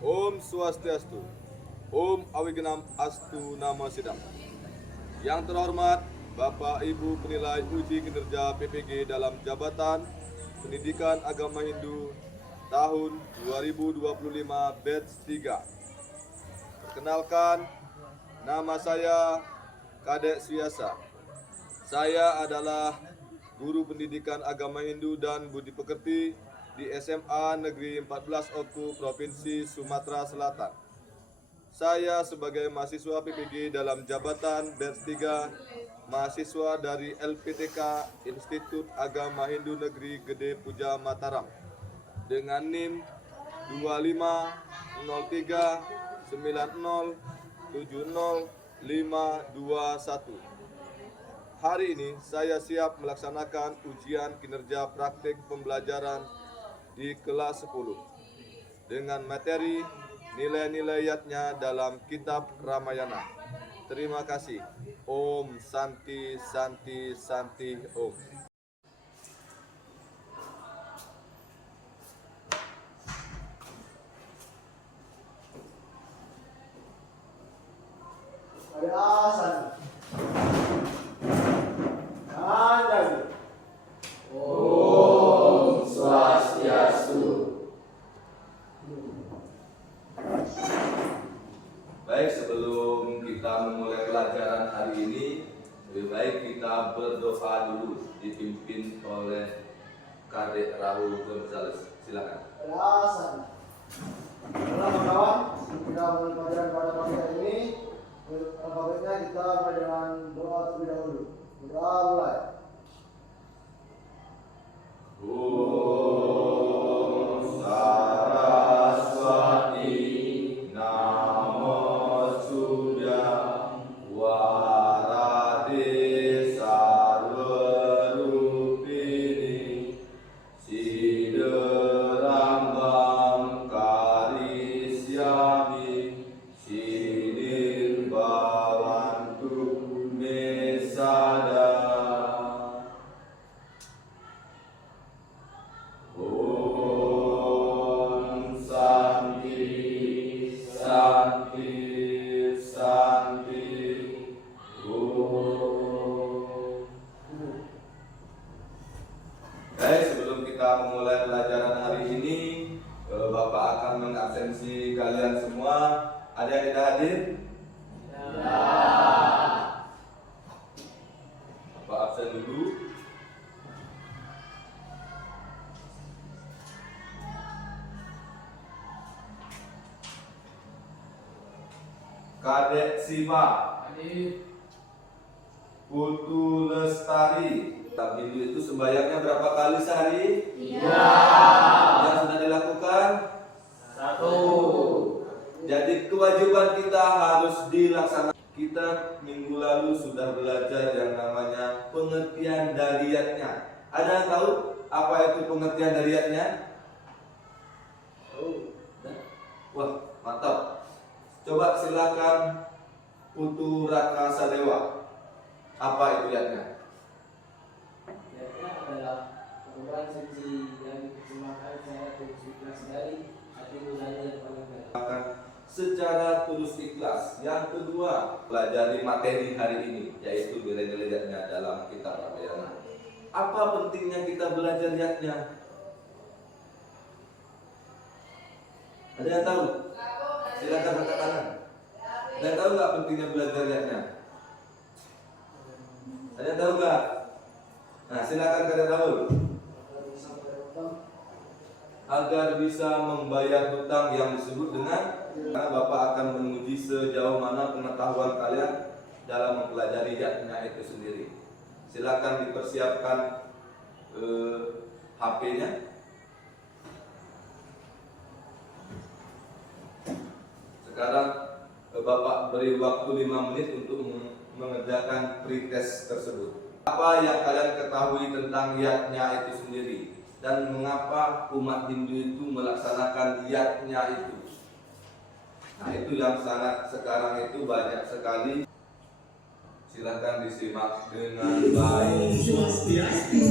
Om Swastiastu. Om Awigenam Astu Nama Sidam. Yang terhormat Bapak Ibu penilai uji kinerja PPG dalam jabatan Pendidikan Agama Hindu tahun 2025 batch 3. Perkenalkan, nama saya Kadek Swiyasa. Saya adalah guru pendidikan agama Hindu dan budi pekerti di SMA Negeri 14 Oku, Provinsi Sumatera Selatan. Saya sebagai mahasiswa PPG dalam jabatan batch 3, mahasiswa dari LPTK Institut Agama Hindu Negeri Gede Puja Mataram dengan NIM 250390700521. Hari ini saya siap melaksanakan ujian kinerja praktik pembelajaran di kelas 10 dengan materi nilai-nilai yatnya dalam kitab Ramayana. Terima kasih. Om Santi Santi Santi Om. Ada asan. Andali. Om Swastiastu. Baik, sebelum kita memulai pelajaran hari ini, lebih baik kita berdoa dulu dipimpin oleh Kadek Rahul Gonzales. Silakan. Ada asan. Baiklah kawan, kita mulai pelajaran pada pagi hari ini. Alfabetnya kita mulai dengan doa terlebih dahulu. Doa mulai. Om Saraswati Namo Sudah Warade Sarwarupini Siderambam Karisyami Sinirbawantu Mesada. Om Santi Santi Santi Om. Baik, sebelum kita memulai pelajaran hari ini, Bapak akan mengabsensi kalian semua. Ada yang tidak hadir? Bapak absen dulu. Kadek Siva, Putu Lestari. Dalam Hindu itu sembahyangnya berapa kali sehari? 3. Yang sudah dilakukan? 1. Jadi kewajiban kita harus dilaksanakan. Kita minggu lalu sudah belajar yang namanya pengertian dariyatnya. Ada yang tahu apa itu pengertian dariyatnya? Wah, mantap. Coba silakan Putu Raka Sadewa. Apa itu yatnya? Yatnya adalah Quran suci yang diterjemahkan secara tulus ikhlas dari hati nurani dan pengertian. Secara tulus ikhlas. Yang kedua, pelajari materi hari ini, yaitu nilai-nilai yatnya dalam kitab Ramayana. Apa pentingnya kita belajar yatnya? Ada yang tahu? Silakan angkat tangan. Ada yang tahu nggak pentingnya belajar yatnya? Ada yang tahu nggak? Nah, silakan Kadek Rahul. Agar bisa membayar hutang yang disebut dengan, karena Bapak akan menguji sejauh mana pengetahuan kalian dalam mempelajari yatnya itu sendiri. Silakan dipersiapkan HP-nya. Sekarang Bapak beri waktu 5 menit untuk mengerjakan pretest tersebut. Apa yang kalian ketahui tentang yatnya itu sendiri? Dan mengapa umat Hindu itu melaksanakan yatnya itu? Nah, itu yang sangat sekarang itu banyak sekali. Silakan disimak dengan baik. Swastiastu.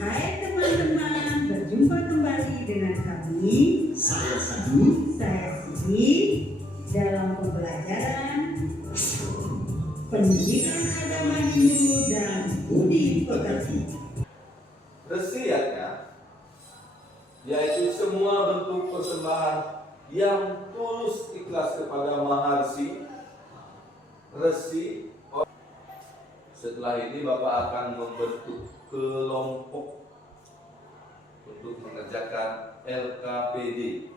Hai teman-teman, berjumpa kembali berkolaborasi dengan kami, Saya Sadu, saya Siti, dalam pembelajaran pendidikan agama Hindu dan budi pekerti. Resiatnya yaitu semua bentuk persembahan yang tulus ikhlas kepada Maharsi Resi. Setelah ini Bapak akan membentuk kelompok untuk mengerjakan LKPD.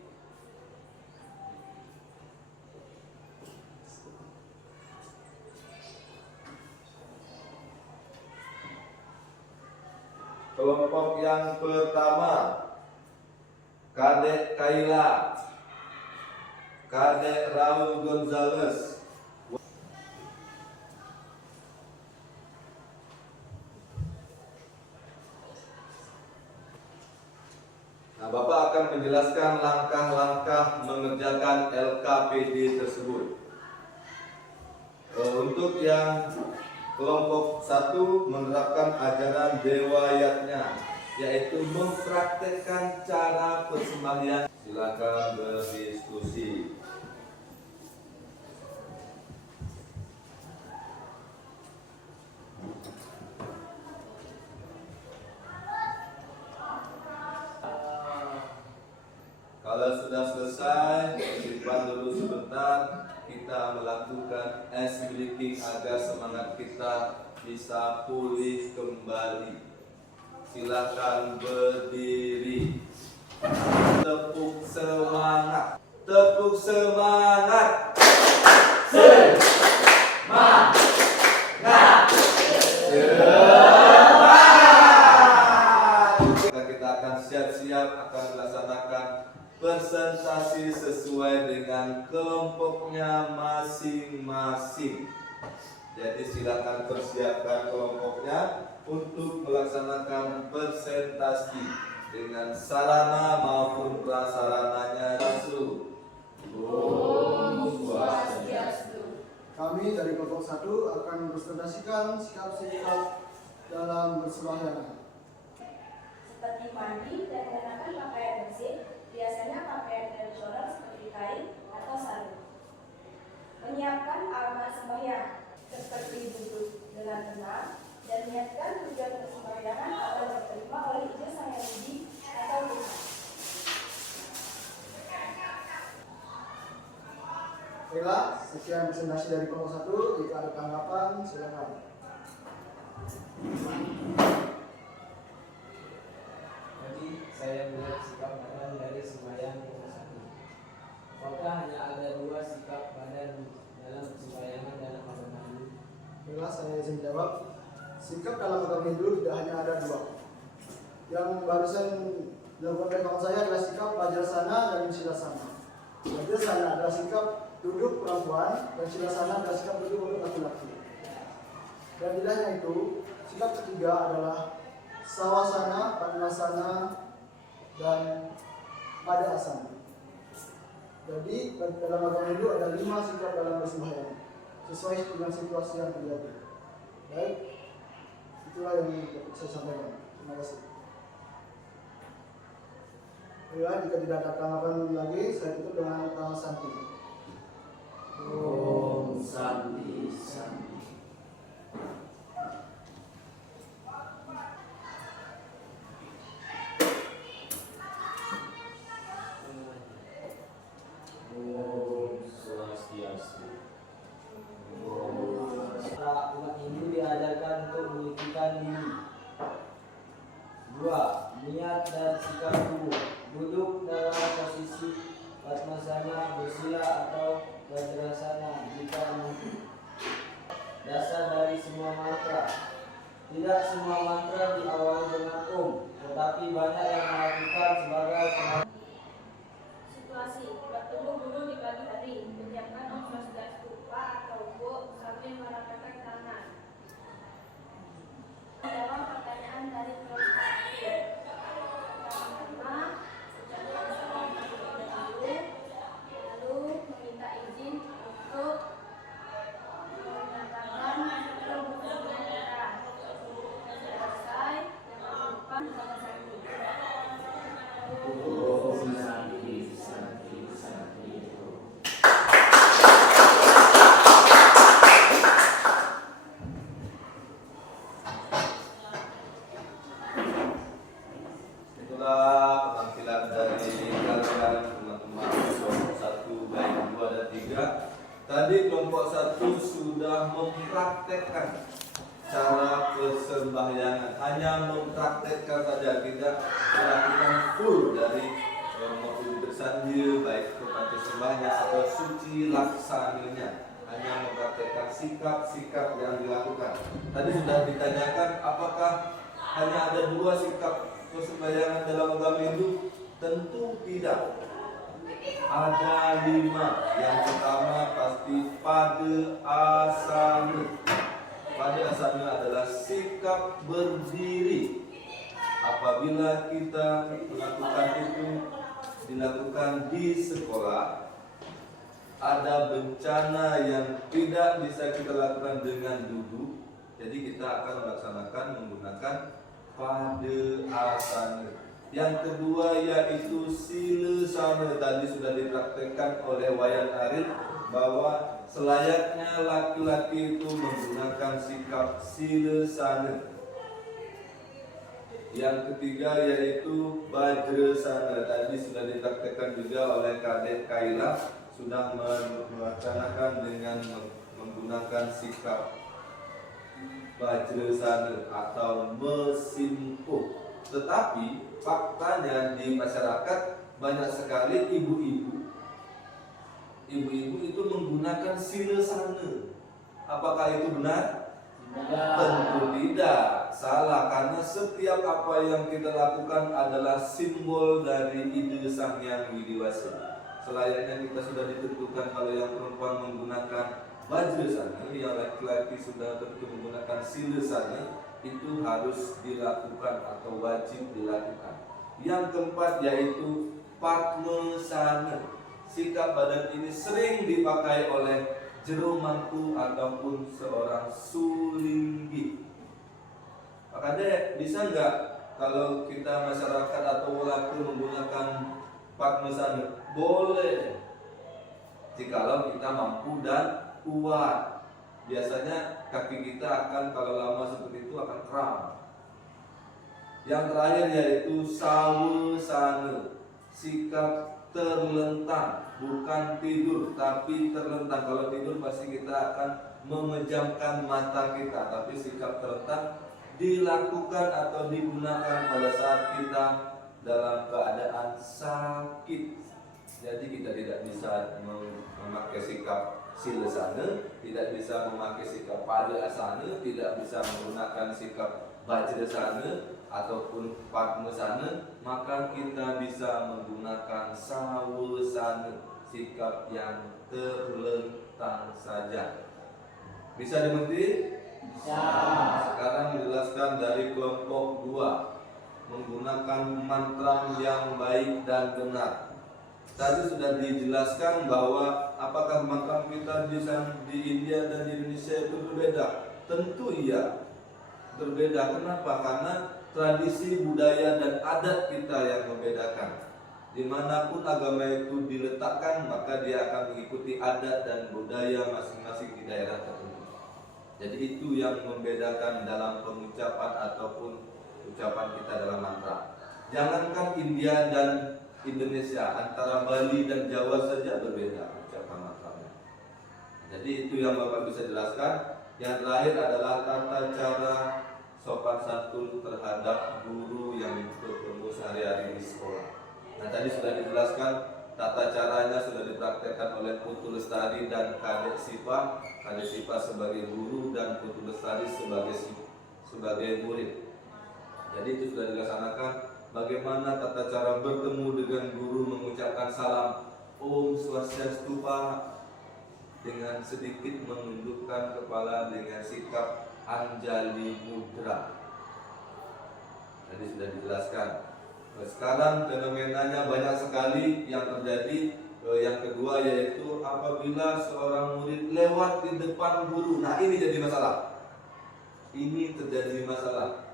Kelompok yang pertama, Kadek Kaila, Kadek Raul Gonzales. Nah, Bapak akan menjelaskan langkah-langkah mengerjakan LKPD tersebut. Untuk yang kelompok 1 menerapkan ajaran dewayatnya, yaitu mempraktekkan cara persembahyaan. Silakan berdiskusi. Kalau sudah selesai, simpan dulu sebentar. Kita melakukan ice breaking agar semangat kita bisa pulih kembali. Silakan berdiri. Tepuk semangat. Tepuk semangat. Semangat. Kita akan siap-siap akan melaksanakan presentasi sesuai dengan kelompoknya masing-masing. Jadi silakan persiapkan kelompoknya untuk melaksanakan presentasi dengan sarana maupun prasarananya. Om Swastiastu. Kami dari kelompok 1 akan presentasikan sikap-sikap dalam bersembahyang. Seperti mandi dan mengenakan pakaian bersih, biasanya pakaian tradisional seperti kain atau sarung. Menyiapkan alat sembahyang seperti duduk dengan tenang dan niatkan tujuan persembahyangan agar diterima oleh Ibu Sang Yang Widi atau Tuhan. Baiklah, sekian presentasi dari kelompok 1. Jika ada tanggapan, silakan. Jadi saya melihat sikap badan dari sembahyang yang satu. Apakah hanya ada 2 sikap badan dalam sembayangan dalam agama Hindu? Baiklah, saya izin jawab. Sikap dalam agama Hindu tidak hanya ada 2. Yang barusan dilakukan oleh kawan saya adalah sikap Vajrasana dan Silasana. Vajrasana adalah sikap duduk perempuan dan Silasana adalah sikap duduk untuk laki-laki. Dan tidak hanya itu, sikap ketiga adalah Sawasana, Padmasana, dan Pada Asana. Jadi dalam agama Hindu ada 5 sikap dalam bersembahyang sesuai dengan situasi yang terjadi. Baik, itulah yang saya sampaikan. Terima kasih. Ya, jika tidak ada tanggapan lagi, saya tutup dengan Tama Santi. Om Santi Santi. Om Swastiastu. Para umat Hindu diajarkan untuk menyucikan diri. 2. Niat dan sikap tubuh. Duduk dalam posisi Padmasana, bersila atau Vajrasana jika mampu. Tadi kelompok 1 sudah mempraktekkan cara persembahyangan, hanya mempraktekkan saja, tidak melakukan full dari maupun bersanjil baik ke pantai sembahnya atau suci laksananya, hanya mempraktekkan sikap-sikap yang dilakukan. Tadi sudah ditanyakan apakah hanya ada 2 sikap persembahyangan dalam agama Hindu? Tentu tidak. Ada 5. Yang pertama pasti pada asana. Pada asana adalah sikap berdiri. Apabila kita melakukan itu dilakukan di sekolah, ada bencana yang tidak bisa kita lakukan dengan duduk, jadi kita akan melaksanakan menggunakan pada asana. Yang kedua yaitu silesana. Tadi sudah dipraktekkan oleh Wayan Arif bahwa selayaknya laki-laki itu menggunakan sikap silesana. Yang ketiga yaitu Vajrasana. Tadi sudah dipraktekkan juga oleh Kadek Kaila, sudah melaksanakan dengan menggunakan sikap Vajrasana atau mesimpuh. Tetapi faktanya di masyarakat banyak sekali ibu-ibu itu menggunakan silesana. Apakah itu benar? Tentu tidak, salah, karena setiap apa yang kita lakukan adalah simbol dari ide Sang Hyang Widiwasa. Selayaknya kita sudah ditentukan kalau yang perempuan menggunakan Vajrasana, yang laki-laki sudah tentu menggunakan silesana, itu harus dilakukan atau wajib dilakukan. Yang keempat yaitu Padmasana. Sikap badan ini sering dipakai oleh jero mangku ataupun seorang sulinggi. Maka Dek, bisa nggak kalau kita masyarakat atau laki menggunakan Padmasana? Boleh, jikalau kita mampu dan kuat. Biasanya kaki kita akan, kalau lama seperti itu, akan kram. Yang terakhir yaitu Sawasana. Sikap terlentang, bukan tidur tapi terlentang. Kalau tidur pasti kita akan memejamkan mata kita, tapi sikap terlentang dilakukan atau digunakan pada saat kita dalam keadaan sakit. Jadi kita tidak bisa memakai sikap silesana, tidak bisa memakai sikap pada asana, tidak bisa menggunakan sikap Vajrasana ataupun Padmasana, maka kita bisa menggunakan Sawasana, sikap yang terlentang saja. Bisa dimengerti? Bisa. Sekarang dijelaskan dari kelompok 2, menggunakan mantra yang baik dan benar. Tadi sudah dijelaskan bahwa apakah mantra kita di India dan di Indonesia itu berbeda? Tentu iya, berbeda. Kenapa? Karena tradisi, budaya, dan adat kita yang membedakan. Dimanapun agama itu diletakkan, maka dia akan mengikuti adat dan budaya masing-masing di daerah tertentu. Jadi itu yang membedakan dalam pengucapan ataupun ucapan kita dalam mantra. Jangankan India dan Indonesia, antara Bali dan Jawa saja berbeda ucapan mantranya. Jadi itu yang Bapak bisa jelaskan. Yang terakhir adalah tata cara sopan santun terhadap guru yang bertemu sehari-hari di sekolah. Nah, tadi sudah dijelaskan tata caranya, sudah dipraktekkan oleh Putu Lestari dan Kadek Sipa. Kadek Sipa sebagai guru dan Putu Lestari sebagai murid. Jadi itu sudah dilaksanakan. Bagaimana tata cara bertemu dengan guru, mengucapkan salam Om Swastiastu Pak, dengan sedikit menundukkan kepala dengan sikap Anjali Mudra. Tadi sudah dijelaskan. Sekarang fenomenanya banyak sekali yang terjadi. Yang kedua yaitu apabila seorang murid lewat di depan guru. Nah, ini jadi masalah. Ini terjadi masalah.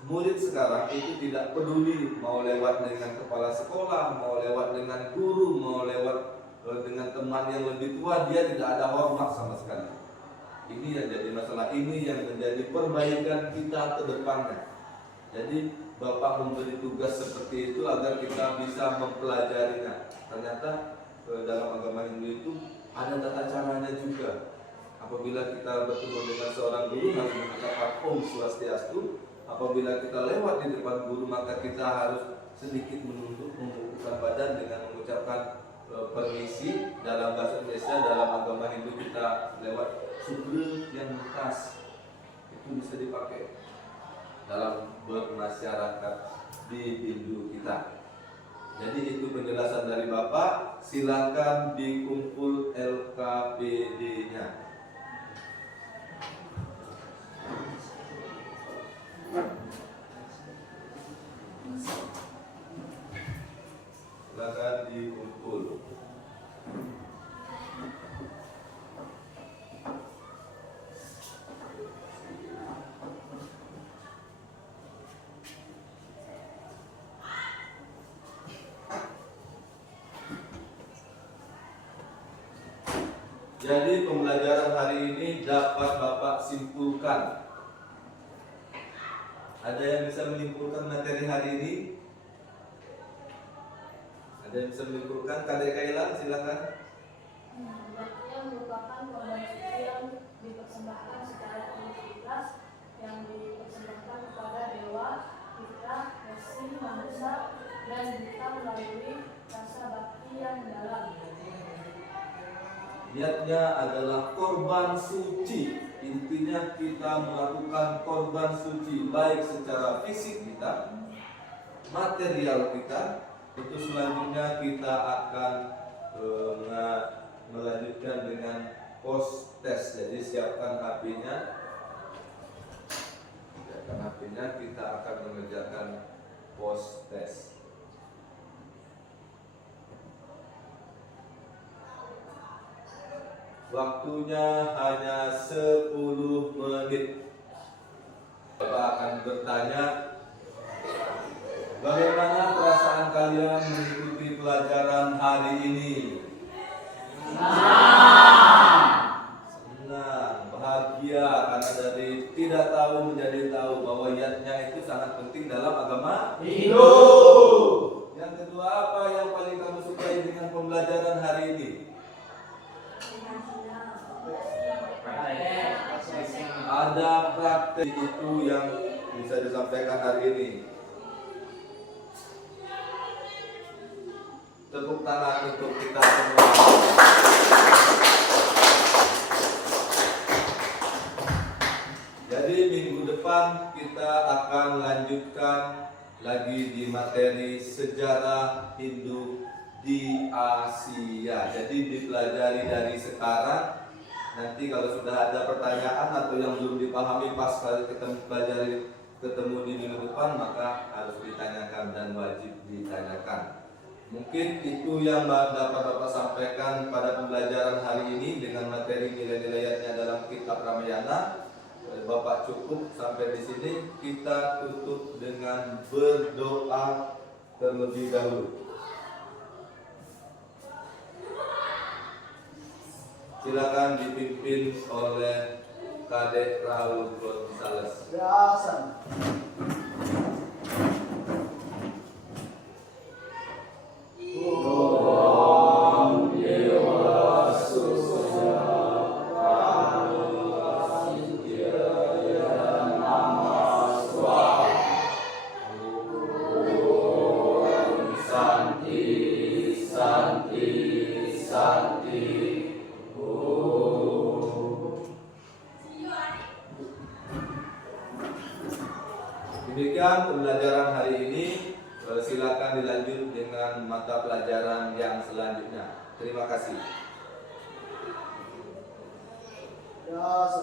Murid sekarang itu tidak peduli mau lewat dengan kepala sekolah, mau lewat dengan guru, mau lewat dengan teman yang lebih tua, dia tidak ada hormat sama sekali. Ini yang jadi masalah, ini yang menjadi perbaikan kita ke depannya. Jadi Bapak memberi tugas seperti itu agar kita bisa mempelajarinya. Ternyata dalam agama Hindu itu ada tata caranya juga. Apabila kita bertemu dengan seorang guru harus mengucapkan Om Swastiastu. Apabila kita lewat di depan guru maka kita harus sedikit menunduk, membungkukkan badan dengan mengucapkan permisi. Dalam bahasa Indonesia, dalam agama Hindu kita lewat sugeng yang bekas, itu bisa dipakai dalam bermasyarakat di Hindu kita. Jadi itu penjelasan dari Bapak. Silakan dikumpul LKPD-nya. Silakan dikumpul. Jadi pembelajaran hari ini dapat Bapak simpulkan. Ada yang bisa menyimpulkan materi hari ini? Ada yang bisa menyimpulkan? Kadek Kailan, silakan. Yang merupakan korban suci yang dipersembahkan secara ikhlas, yang dipersembahkan kepada dewa, fitrah, resi, manusia, dan buta melalui rasa bakti yang mendalam. Niatnya adalah korban suci. Intinya kita melakukan korban suci baik secara fisik kita, material kita. Itu selanjutnya kita akan melanjutkan dengan post test. Jadi siapkan HP-nya. Siapkan HP-nya, kita akan mengerjakan post test. Waktunya hanya 10 menit. Bapak akan bertanya, bagaimana perasaan kalian mengikuti pelajaran hari ini? Senang, bahagia, karena dari tidak tahu menjadi tahu bahwa niatnya itu sangat penting dalam agama Hindu. Yang kedua, apa yang paling kamu sukai dengan pembelajaran hari ini? Ada praktek itu yang bisa disampaikan hari ini. Tepuk tangan untuk kita semua. Jadi minggu depan kita akan lanjutkan lagi di materi sejarah Hindu di Asia. Jadi dipelajari dari sekarang. Nanti kalau sudah ada pertanyaan atau yang belum dipahami pas kita ketemu di minggu depan, maka harus ditanyakan dan wajib ditanyakan. Mungkin itu yang dapat Bapak sampaikan pada pembelajaran hari ini dengan materi nilai-nilainya dalam kitab Ramayana. Bapak cukup sampai di sini. Kita tutup dengan berdoa terlebih dahulu. Silakan dipimpin oleh Kadek Raul Gonzales. Biasa. Demikian pembelajaran hari ini. Silakan dilanjut dengan mata pelajaran yang selanjutnya. Terima kasih. Biasa.